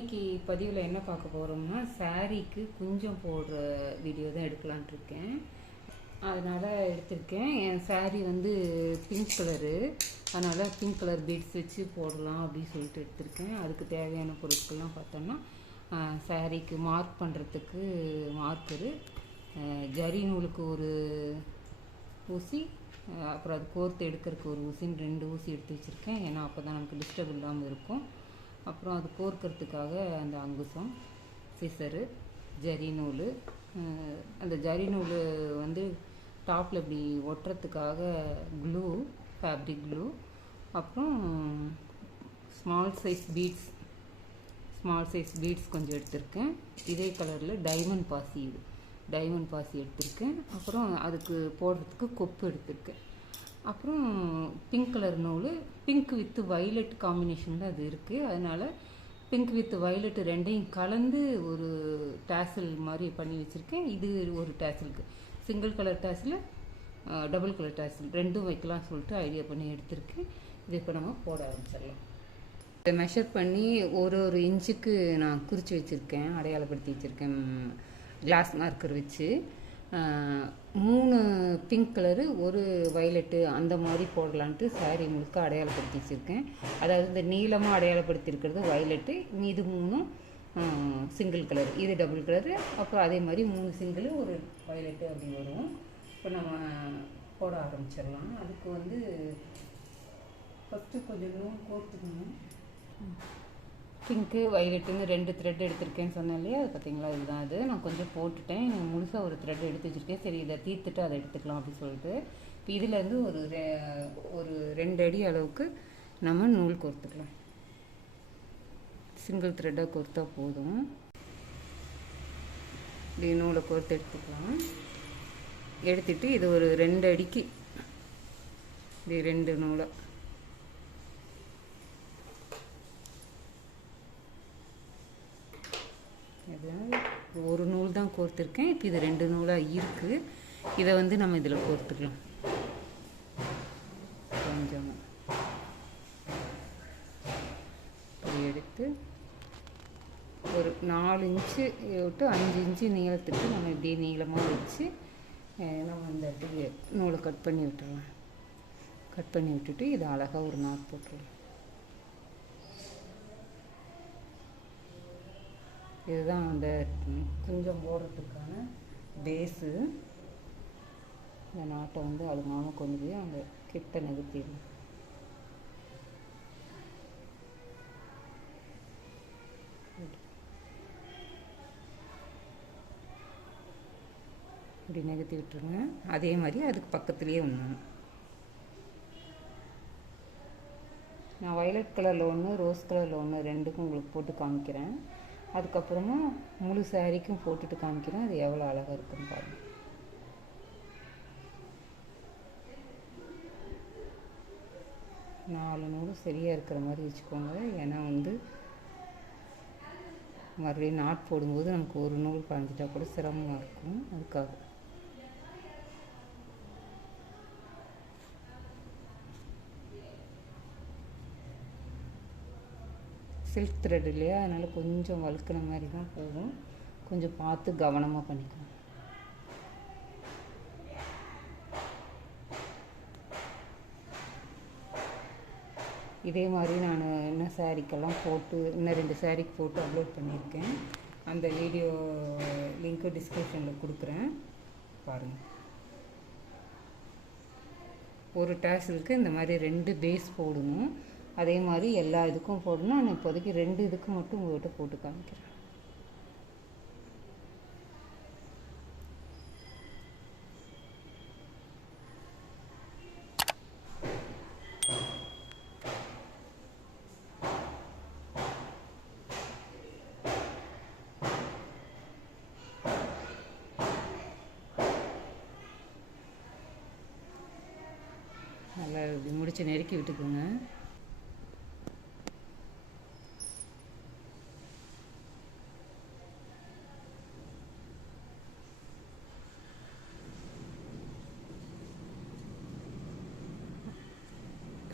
இன்னைக்கு பதிவில் என்ன பார்க்க போகிறோம்னா சாரீக்கு குஞ்சம் போடுற வீடியோ தான் எடுக்கலான்ட்டு இருக்கேன். அதனால் எடுத்திருக்கேன். என் சாரீ வந்து பிங்க் கலரு, அதனால் பிங்க் கலர் பீட்ஸ் வச்சு போடலாம் அப்படின்னு சொல்லிட்டு எடுத்திருக்கேன். அதுக்கு தேவையான பொருட்கள்லாம் பார்த்தோம்னா சாரீக்கு மார்க் பண்ணுறதுக்கு மார்க்கரு, ஜரி நூலுக்கு ஒரு ஊசி, அப்புறம் அது கோர்த்து எடுக்கிறதுக்கு ஒரு ஊசின்னு 2 ஊசி எடுத்து வச்சுருக்கேன். ஏன்னா அப்போ தான் நமக்கு டிஸ்டர்ப் இல்லாமல் இருக்கும். அப்புறம் அது கோர்க்கிறதுக்காக அந்த அங்குசம், சிசரு, ஜரி நூல். அந்த ஜரி நூல் வந்து டாப்பில் இப்படி ஒட்டுறதுக்காக க்ளூ, ஃபேப்ரிக் க்ளூ. அப்புறம் ஸ்மால் சைஸ் பீட்ஸ் கொஞ்சம் எடுத்திருக்கேன். இதே கலரில் டைமண்ட் பாசி எடுத்திருக்கேன். அப்புறம் அதுக்கு போடுறதுக்கு கொப்பு எடுத்திருக்கேன். அப்புறம் பிங்க் கலர் நூல், பிங்க் வித் வைலட் காம்பினேஷனில் அது இருக்குது. அதனால் பிங்க் வித் வைலட் ரெண்டையும் கலந்து ஒரு டேசல் மாதிரி பண்ணி வச்சுருக்கேன். இது ஒரு டேசலுக்கு single colour tassel, double colour tassel ரெண்டும் வைக்கலாம் சொல்லிட்டு ஐடியா பண்ணி எடுத்திருக்கேன். இது இப்போ நம்ம போட ஆரம்பிச்சிடலாம். இதை மெஷர் பண்ணி ஒரு இன்ச்சுக்கு நான் குறித்து வச்சுருக்கேன், அடையாளப்படுத்தி வச்சுருக்கேன் கிளாஸ் மார்க்கர் வச்சு. 3 பிங்க் கலரு, ஒரு வைலட்டு அந்த மாதிரி போடலான்ட்டு சாரீ முழுக்க அடையாளப்படுத்தி வச்சுருக்கேன். அதாவது இந்த நீளமாக அடையாளப்படுத்தியிருக்கிறது வைலட்டு, மீது 3 சிங்கிள் கலர், இது டபுள் கலரு. அப்புறம் அதே மாதிரி 3 சிங்கிள், ஒரு வைலட்டு அப்படி வரும். இப்போ நம்ம போட ஆரம்பிச்சிடலாம். அதுக்கு வந்து ஃபஸ்ட்டு கொஞ்சம் நூல் கோர்த்துக்கணும். பிங்க்கு வைலட்டுன்னு 2 த்ரெட் எடுத்திருக்கேன்னு சொன்னேன் இல்லையா, அது பார்த்தீங்களா, இதுதான். அது நான் கொஞ்சம் போட்டுட்டேன். முழுசாக ஒரு த்ரெட் எடுத்து வச்சுருக்கேன். சரி, இதை தீர்த்துட்டு அதை எடுத்துக்கலாம் அப்படின்னு சொல்லிட்டு இப்போ இதிலேருந்து ஒரு 2 அடி அளவுக்கு நம்ம நூல் கோர்த்துக்கலாம். சிங்கிள் த்ரெட்டாக கோர்த்தா போதும். இப்படி நூலை கோர்த்து எடுத்துக்கலாம். எடுத்துட்டு இது ஒரு 2 அடிக்கு இப்படி 2 நூலை ஒரு நூல் தான் கோர்த்துருக்கேன். இப்போ இது 2 நூலாக இருக்குது. இதை வந்து நம்ம இதில் கோர்த்துக்கலாம். கொஞ்சமாக எடுத்து ஒரு 4 இன்ச்சு விட்டு 5 இன்ச்சு நீளத்துக்கு நம்ம இப்படியே நீளமாக வச்சு நம்ம இந்த இடத்துக்கு நூலை கட் பண்ணி விட்டுடலாம். கட் பண்ணி விட்டுட்டு இதை அழகாக ஒரு நாட் போட்டுடலாம். இதுதான் அந்த குஞ்சம் போடுறதுக்கான பேஸு. இந்த நாட்டை வந்து அழுங்காமல் கொண்டு போய் அந்த கிட்ட நகர்த்திடணும். இப்படி நகர்த்தி விட்டுருங்க. அதே மாதிரி அதுக்கு பக்கத்துலேயே ஒன்று நான் வயலட் கலரில் ஒன்று, ரோஸ் கலரில் ஒன்று, 2க்கும் உங்களுக்கு போட்டு காமிக்கிறேன். அதுக்கப்புறமா முழு சாரீக்கும் போட்டுட்டு காமிக்கிறேன். அது எவ்வளோ அழகாக இருக்குன்னு பாருங்கள். நாலு நூலும் சரியாக இருக்கிற மாதிரி வச்சுக்கோங்க. ஏன்னா வந்து மறுபடியும் நாட் போடும்போது நமக்கு ஒரு நூல் காஞ்சிட்டா கூட சிரமமாக இருக்கும். அதுக்காக சில்க் த்ரெட் இல்லையா, அதனால் கொஞ்சம் வழுக்கின மாதிரி தான் போகும். கொஞ்சம் பார்த்து கவனமாக பண்ணிக்கணும். இதே மாதிரி நான் இன்னும் சாரீக்கெல்லாம் போட்டு இன்னும் 2 சாரீக்கு போட்டு அப்லோட் பண்ணியிருக்கேன். அந்த வீடியோ லிங்க்கு டிஸ்கிரிப்ஷனில் கொடுக்குறேன், பாருங்கள். ஒரு டேசலுக்கு இந்த மாதிரி 2 பேஸ் போடணும். அதே மாதிரி எல்லா இதுக்கும் போடணும். நான் இப்போதைக்கு 2 இதுக்கு மட்டும் உங்கள்கிட்ட போட்டு காமிக்கிறேன். நல்லா இப்படி முடிச்சு நெருக்கி விட்டுக்குங்க.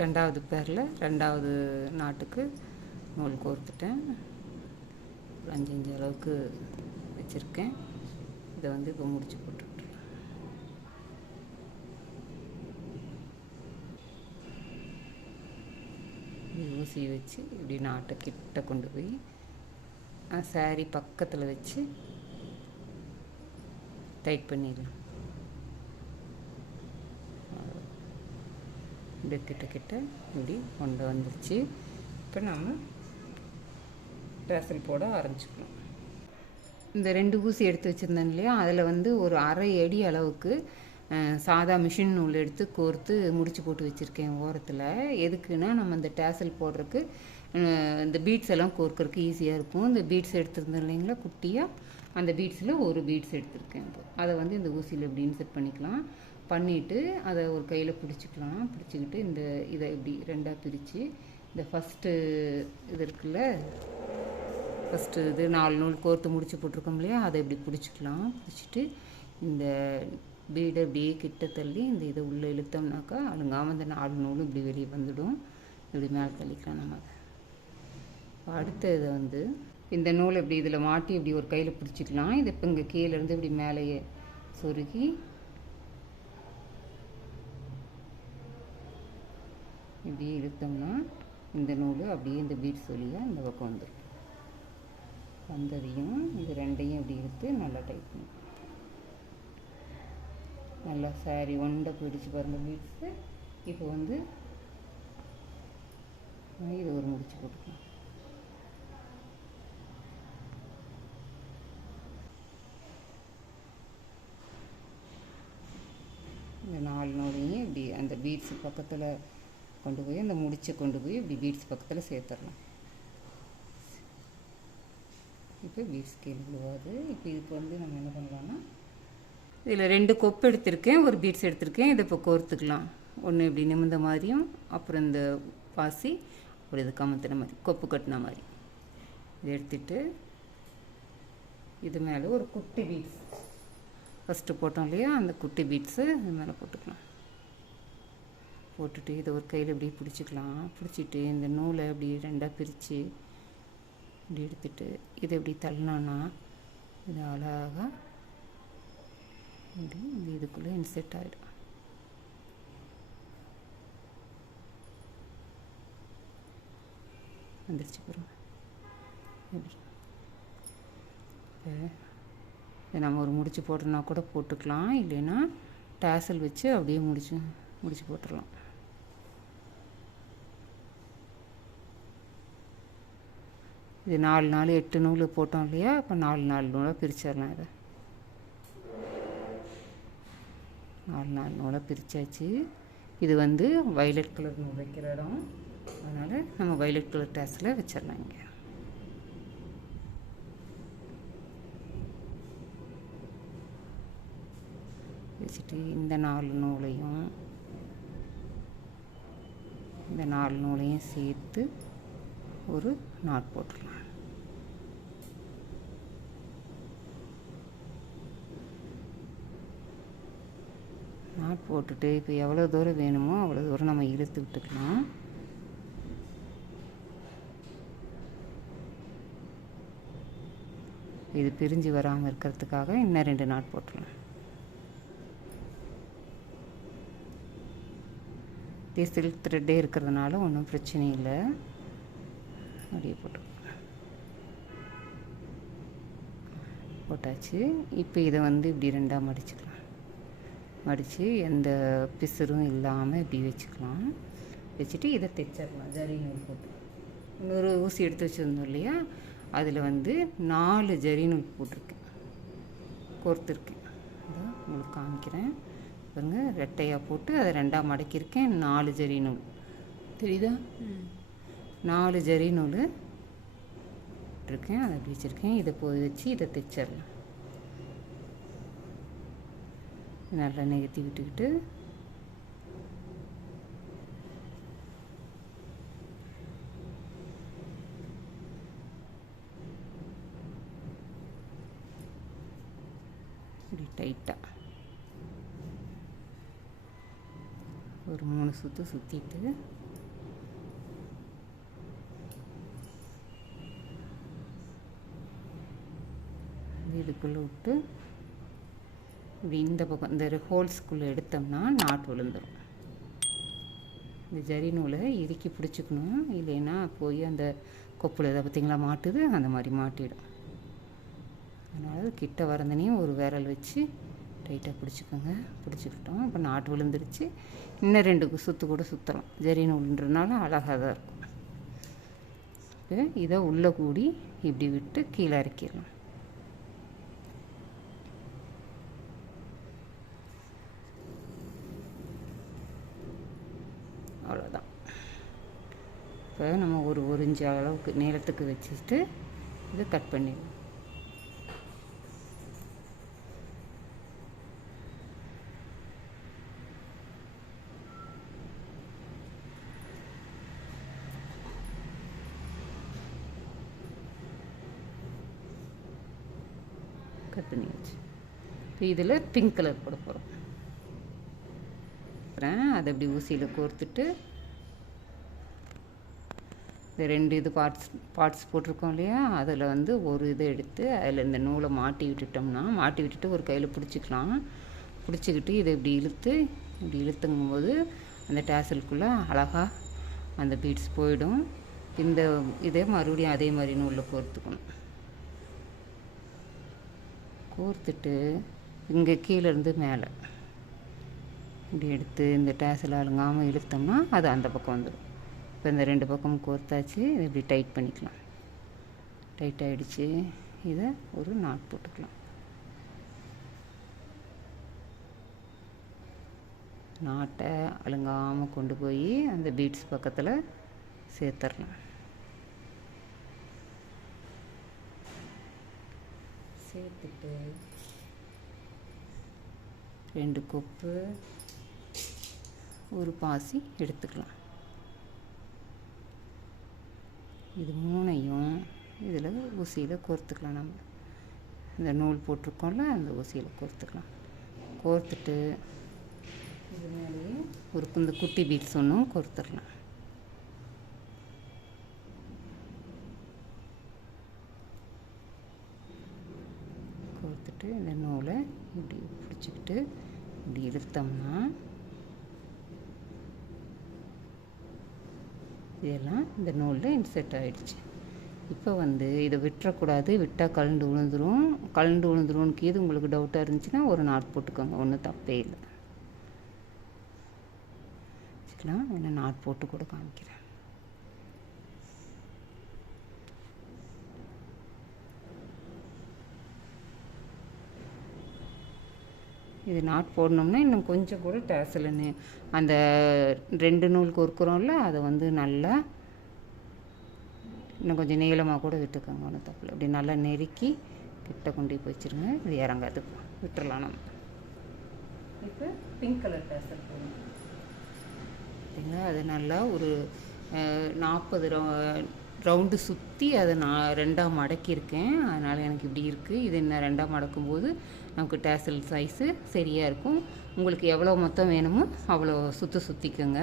ரெண்டாவது பேரில் 2வது நாட்டுக்கு நூல் கோர்த்துட்டேன். ஒரு 5 அளவுக்கு வச்சுருக்கேன். இதை வந்து இப்போ முடிச்சு போட்டுருக்கேன். ஊசி வச்சு இப்படி நாட்டை கிட்ட கொண்டு போய் சாரி பக்கத்தில் வச்சு டைட் பண்ணிடலாம். இப்படி கிட்ட இப்படி கொண்டு வந்துருச்சு. இப்போ நம்ம டேசல் போட ஆரம்பிச்சுக்கலாம். இந்த 2 ஊசி எடுத்து வச்சுருந்தேன் இல்லையா, அதில் வந்து ஒரு அரை அடி அளவுக்கு சாதா மிஷின் நூல் எடுத்து கோர்த்து முடிச்சு போட்டு வச்சுருக்கேன் ஓரத்தில். எதுக்குன்னா நம்ம இந்த டேசல் போடுறதுக்கு இந்த பீட்ஸ் எல்லாம் கோர்க்கறதுக்கு ஈஸியாக இருக்கும். இந்த பீட்ஸ் எடுத்துருந்தேன் இல்லைங்களா குட்டியாக, அந்த பீட்ஸில் ஒரு பீட்ஸ் எடுத்துருக்கேன். இப்போ அதை வந்து இந்த ஊசியில் இப்படி இன்செர்ட் பண்ணிக்கலாம். பண்ணிவிட்டு அதை ஒரு கையில் பிடிச்சிக்கலாம். பிடிச்சிக்கிட்டு இதை இப்படி 2ஆக பிரித்து இந்த ஃபஸ்ட்டு இது இருக்குல்ல, ஃபஸ்ட்டு இது 4 நூல் கோர்த்து முடிச்சு போட்டிருக்கோம் இல்லையா, அதை இப்படி பிடிச்சிக்கலாம். பிடிச்சிட்டு இந்த பீடை இப்படியே கிட்ட தள்ளி இந்த இதை உள்ளே இழுத்தோம்னாக்கா அழுங்காமல் இந்த 4 நூலும் இப்படி வெளியே வந்துடும். இப்படி மேலே தள்ளிக்கலாம் நம்ம அதை. அடுத்த இதை வந்து இந்த நூலை இப்படி இதில் மாட்டி இப்படி ஒரு கையில் பிடிச்சிக்கலாம். இது இப்போ இங்கே கீழேருந்து இப்படி மேலேயே சொருகி இப்படி இழுத்தோம்னா இந்த நூல் அப்படியே இந்த பீட்ஸ் வழியாக இந்த பக்கம் வந்துடும். வந்ததையும் இது 2ஐயும் இப்படி இழுத்து நல்லா டைட் பண்ணி நல்லா சாரி ஒண்டை பிடிச்சி பாருங்கள் பீட்ஸு. இப்போ வந்து இது ஒரு முடிச்சு போட்டுக்கலாம். இந்த 4 நூலையும் இப்படி அந்த பீட்ஸ் பக்கத்தில் கொண்டு போய் அந்த முடிச்சை கொண்டு போய் இப்படி பீட்ஸ் பக்கத்தில் சேர்த்துடலாம். இப்போ பீட்ஸ் கீழே விழுவாது. இப்போ இதுக்கு வந்து நம்ம என்ன பண்ணலான்னா, இதில் 2 கொப்பு எடுத்திருக்கேன், ஒரு பீட்ஸ் எடுத்திருக்கேன். இதை இப்போ கோர்த்துக்கலாம். ஒன்று இப்படி நிமிர்ந்த மாதிரியும், அப்புறம் இந்த பாசி அப்புறம் இது கமுத்தின மாதிரி கொப்பு கட்டின மாதிரி இதை எடுத்துட்டு இது மேலே ஒரு குட்டி பீட்ஸ் ஃபஸ்ட்டு போட்டோம் இல்லையா, அந்த குட்டி பீட்ஸு இது மேலே போட்டுக்கலாம். போட்டுட்டு இதை ஒரு கையில் இப்படி பிடிச்சிக்கலாம். பிடிச்சிட்டு இந்த நூலை இப்படி 2ஆக பிரித்து இப்படி எடுத்துட்டு இதை இப்படி தள்ளினோன்னா இது அழகாக இப்படி இந்த இதுக்குள்ளே இன்செர்ட் ஆகிடும். வந்துருச்சு பாருங்க. இப்படி இதை நம்ம ஒரு முடிச்சு போட்டோன்னா கூட போட்டுக்கலாம், இல்லைன்னா டேசல் வச்சு அப்படியே முடிச்சு போட்டுடலாம். இது 4 8 நூல் போட்டோம் இல்லையா, இப்போ 4 நூலாக பிரிச்சிடலாம். இதை 4 நூலாக பிரித்தாச்சு. இது வந்து வயலட் கலர் நூல் வைக்கிற இடம், அதனால் நம்ம வயலட் கலர் டேஸில் வச்சிடலாம். இங்கே வச்சுட்டு இந்த 4 நூலையும் சேர்த்து ஒரு நாட் போட்டுடலாம். நாட் போட்டுட்டு இப்போ எவ்வளோ தூரம் வேணுமோ அவ்வளோ தூரம் நம்ம இழுத்து விட்டுக்கலாம். இது பிரிஞ்சு வராமல் இருக்கிறதுக்காக இன்னும் 2 நாட் போட்டுடலாம். இதே சில்க் த்ரெட்டே இருக்கிறதுனால ஒன்றும் பிரச்சனை இல்லை. அப்படியே போட்டாச்சு. இப்போ இதை வந்து இப்படி 2ஆக மடிச்சுக்கலாம். மடித்து எந்த பிசுறும் இல்லாமல் இப்படி வச்சுக்கலாம். வச்சுட்டு இதை தைச்சிடலாம். ஜரி நூல் போட்டு இன்னொரு ஊசி எடுத்து வச்சுருந்தோம் இல்லையா, அதில் வந்து 4 ஜரி நூல் போட்டிருக்கேன், கோர்த்துருக்கேன். அதான் உங்களுக்கு காமிக்கிறேன் பாருங்க. ரெட்டையாக போட்டு அதை 2ஆக மடக்கியிருக்கேன். 4 ஜரி நூல் தெரியுதா? 4 ஜரி நூல் இருக்கேன், அதை அப்படி வச்சுருக்கேன். இதை போய் வச்சு இதை தைச்சிடலாம். நல்லா நிறுத்தி விட்டுக்கிட்டு இப்படி டைட்டாக ஒரு 3 சுற்று சுற்றிட்டு இதுக்குள்ளே விட்டு இப்படி இந்த பக்கம் இந்த ஹோல்ஸ்குள்ளே எடுத்தோம்னா நாட் விழுந்துடும். இந்த ஜரி நூலை இறுக்கி பிடிச்சிக்கணும், இல்லைன்னா போய் அந்த கொப்பில் இதை பார்த்திங்களா மாட்டுது, அந்த மாதிரி மாட்டிடும். அதனால் கிட்ட வரந்தனையும் ஒரு விரல் வச்சு டைட்டாக பிடிச்சிக்கோங்க. பிடிச்சிக்கிட்டோம். இப்போ நாட்டு விழுந்துருச்சு. இன்னும் 2 சுற்று கூட சுற்றலாம். ஜரி நூலுன்றதுனால அழகாக தான் இருக்கும். இப்போ இதை உள்ளே கூடி இப்படி விட்டு கீழே இறக்கிடலாம். அவ்வளோதான். இப்போ நம்ம ஒரு இன்ச்சு அளவுக்கு நீளத்துக்கு வச்சுட்டு இதை கட் பண்ணிடலாம். கட் பண்ணியாச்சு. இப்போ இதில் பிங்க் கலர் போட போகிறோம். அப்புறம் அதை அப்படி ஊசியில் கோர்த்துட்டு இந்த 2 இது பார்ட்ஸ் போட்டிருக்கோம் இல்லையா, அதில் வந்து ஒரு இதை எடுத்து அதில் இந்த நூலை மாட்டி விட்டுட்டு ஒரு கையில் பிடிச்சிக்கலாம். பிடிச்சிக்கிட்டு இதை இப்படி இழுத்துங்கும்போது அந்த டேசலுக்குள்ளே அழகாக அந்த பீட்ஸ் போயிடும். இந்த இதே மறுபடியும் அதே மாதிரி நூலில் கோர்த்துக்கணும். கோர்த்துட்டு இங்கே கீழேருந்து மேலே இப்படி எடுத்து இந்த டேசல் அழுங்காமல் இழுத்தோம்னா அது அந்த பக்கம் வந்துடும். இப்போ இந்த 2 பக்கமும் கோர்த்தாச்சு. இதை இப்படி டைட் பண்ணிக்கலாம். டைட் ஆகிடுச்சு. இதை ஒரு நாட் போட்டுக்கலாம். நாட்டை அழுங்காமல் கொண்டு போய் அந்த பீட்ஸ் பக்கத்தில் சேர்த்துடலாம். சேர்த்துட்டு 2 கொப்பு ஒரு பாசி எடுத்துக்கலாம். இது 3ஐயும் இதில் ஊசியில் கோர்த்துக்கலாம். நம்ம இந்த நூல் போட்டிருக்கோம்ல, அந்த ஊசியில் கோர்த்துக்கலாம். கோர்த்துட்டு இது மேலேயே ஒரு இந்த குட்டி பீட்ஸ் ஒன்றும் கோர்த்துடலாம். கோர்த்துட்டு இந்த நூலை இப்படி பிடிச்சிக்கிட்டு இப்படி இழுத்தோம்னா இதெல்லாம் இந்த நூலில் இன்செர்ட் ஆகிடுச்சு. இப்போ வந்து இதை விட்டுறக்கூடாது. விட்டால் கழண்டு விழுந்துரும்னு இது உங்களுக்கு டவுட்டாக இருந்துச்சுன்னா ஒரு நாட் போட்டுக்கோங்க. ஒன்றும் தப்பே இல்லை. வச்சுக்கலாம். இன்னும் நாட் போட்டு கூட காமிக்கிறேன். இது நாட் போடணும்னா இன்னும் கொஞ்சம் கூட டேசலுன்னு அந்த 2 நூல் கோர்க்குறோம்ல, அதை வந்து நல்லா இன்னும் கொஞ்சம் நீளமாக கூட விட்டுக்கோங்க. ஒன்றும் தப்பில்லை. இப்படி நல்லா நெருக்கி கிட்ட கொண்டு போய் வச்சுருங்க. இது இறங்காது, விட்டுறலாம். நம்ம இப்போ பிங்க் கலர் டேசல் போடணும். பார்த்தீங்களா, அது நல்லா ஒரு 40 ரவுண்டு சுற்றி அதை நான் 2ஆக மடக்கியிருக்கேன். அதனால் எனக்கு இப்படி இருக்குது. இது இன்னும் 2ஆக மடக்கும்போது நமக்கு டேசல் சைஸு சரியாக இருக்கும். உங்களுக்கு எவ்வளோ மொத்தம் வேணுமோ அவ்வளோ சுற்றிக்கோங்க.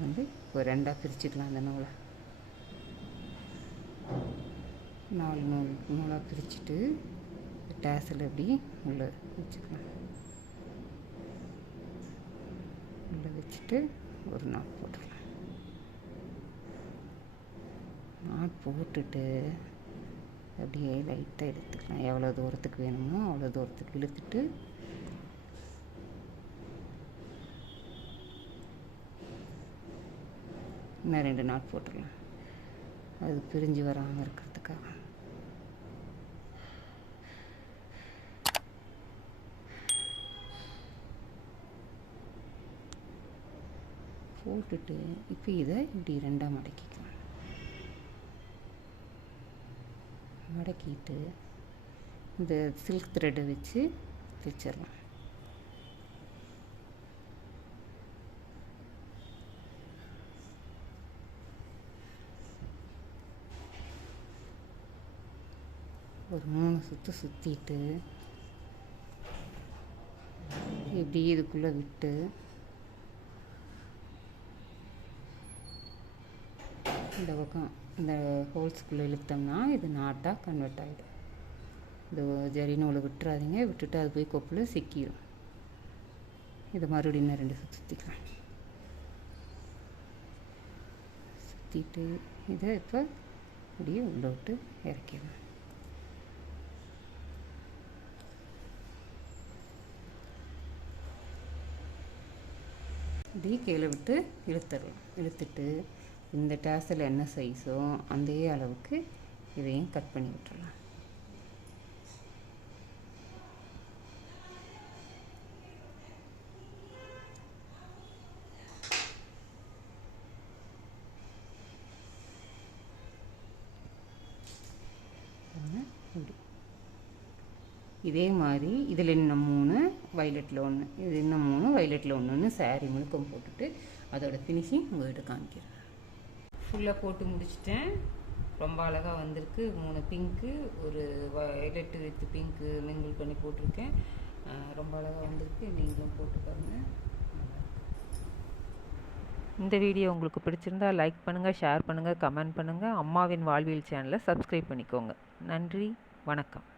வந்து ஒரு 2ஆக பிரிச்சுக்கலாம். அந்த நூலை 4 நூலாக பிரிச்சுட்டு டேசல் எப்படி உள்ளே வச்சுக்கலாம். உள்ளே வச்சுட்டு ஒரு நாட் போட்டுக்கலாம். நாட் போட்டுட்டு அப்படியே லைட்டாக எடுத்துக்கலாம். எவ்வளோ தூரத்துக்கு வேணுமோ அவ்வளோ தூரத்துக்கு இழுத்துட்டு இன்னும் 2 நாட் போட்டுடலாம். அது பிரிஞ்சு வராமல் இருக்கிறதுக்காக. போட்டுட்டு இப்போ இதை இப்படி 2ஆக மடக்கிக்கலாம். மடக்கிட்டு இந்த சில்க் த்ரெட்டை வச்சு தைச்சிடலாம். ஒரு 3 சுற்று சுற்றிட்டு இப்படி இதுக்குள்ளே விட்டு இந்த பக்கம் இந்த ஹோல்ஸ்குள்ளே இழுத்தோம்னா இது நாட்டாக கன்வெர்ட் ஆகிடும். இந்த ஜரி நூலை விட்டுறாதீங்க, விட்டுட்டு அது போய் கொப்பில் சிக்கிடும். இதை மறுபடியும் இன்னும் 2 சுற்றிக்கலாம். சுற்றிட்டு இதை இப்போ அப்படியே உள்ள விட்டு இறக்கிடலாம். இப்படி கீழே விட்டு இழுத்துடலாம். இழுத்துட்டு இந்த டேஸில் என்ன சைஸோ அதே அளவுக்கு இதையும் கட் பண்ணி விட்டுடலாம். இதே மாதிரி இதில் இன்னும் 3 வயலட்டில் 1, இது இன்னும் 3 வயலட்டில் 1ன்னு சாரீ முழுக்கம் போட்டுட்டு அதோட ஃபினிஷிங் உங்கள்கிட்ட காமிக்கிறேன். ஃபுல்லாக போட்டு முடிச்சிட்டேன். ரொம்ப அழகாக வந்திருக்கு. 3 பிங்க்கு, ஒரு வயலட்டு வித் பிங்க்கு மிங்கிள் பண்ணி போட்டிருக்கேன். ரொம்ப அழகாக வந்திருக்கு. நீங்களும் போட்டு பாருங்கள். இந்த வீடியோ உங்களுக்கு பிடிச்சிருந்தா லைக் பண்ணுங்கள், ஷேர் பண்ணுங்கள், கமெண்ட் பண்ணுங்கள். அம்மாவின் வாழ்வியல் சேனலை சப்ஸ்கிரைப் பண்ணிக்கோங்க. நன்றி, வணக்கம்.